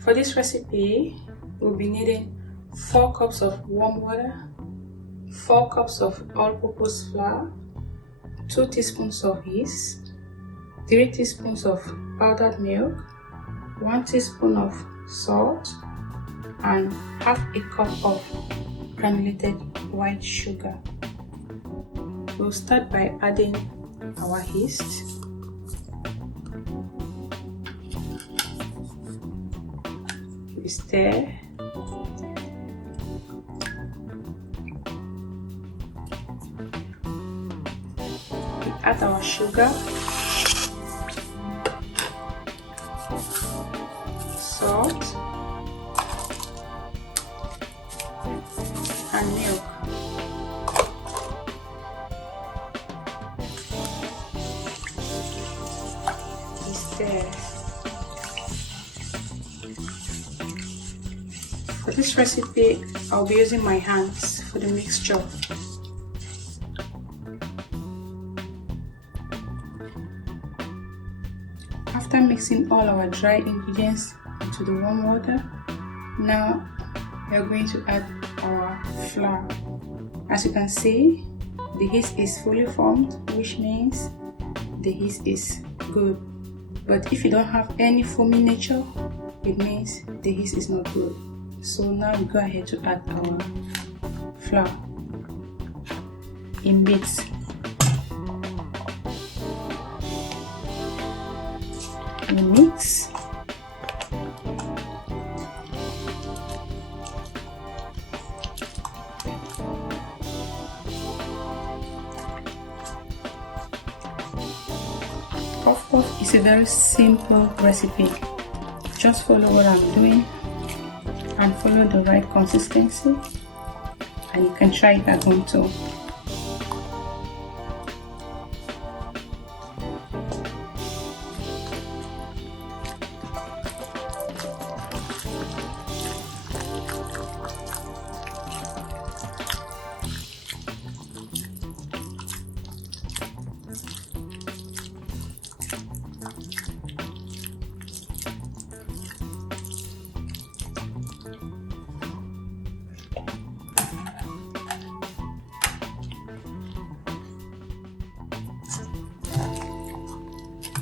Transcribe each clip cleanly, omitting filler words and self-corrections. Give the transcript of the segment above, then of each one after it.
For this recipe, we'll be needing 4 cups of warm water, 4 cups of all-purpose flour, 2 teaspoons of yeast, 3 teaspoons of powdered milk, 1 teaspoon of salt, and half a cup of granulated white sugar. We'll start by adding our yeast. We stir. We add our sugar, salt, and milk. We stir. For this recipe, I'll be using my hands for the mixture. After mixing all our dry ingredients into the warm water, now we are going to add our flour. As you can see, the yeast is fully formed, which means the yeast is good. But if you don't have any foamy nature, it means the yeast is not good. So now we go ahead to add our flour in bits. We mix. Puff puff is a very simple recipe. Just follow what I'm doing and follow the right consistency, and you can try it at home too.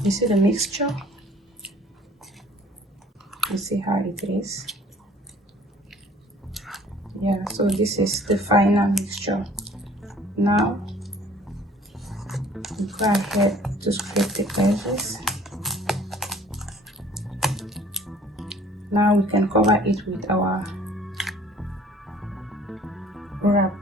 You see the mixture? You see how it is? Yeah, so this is the final mixture. Now, we go ahead to scrape the edges. Now we can cover it with our wrap.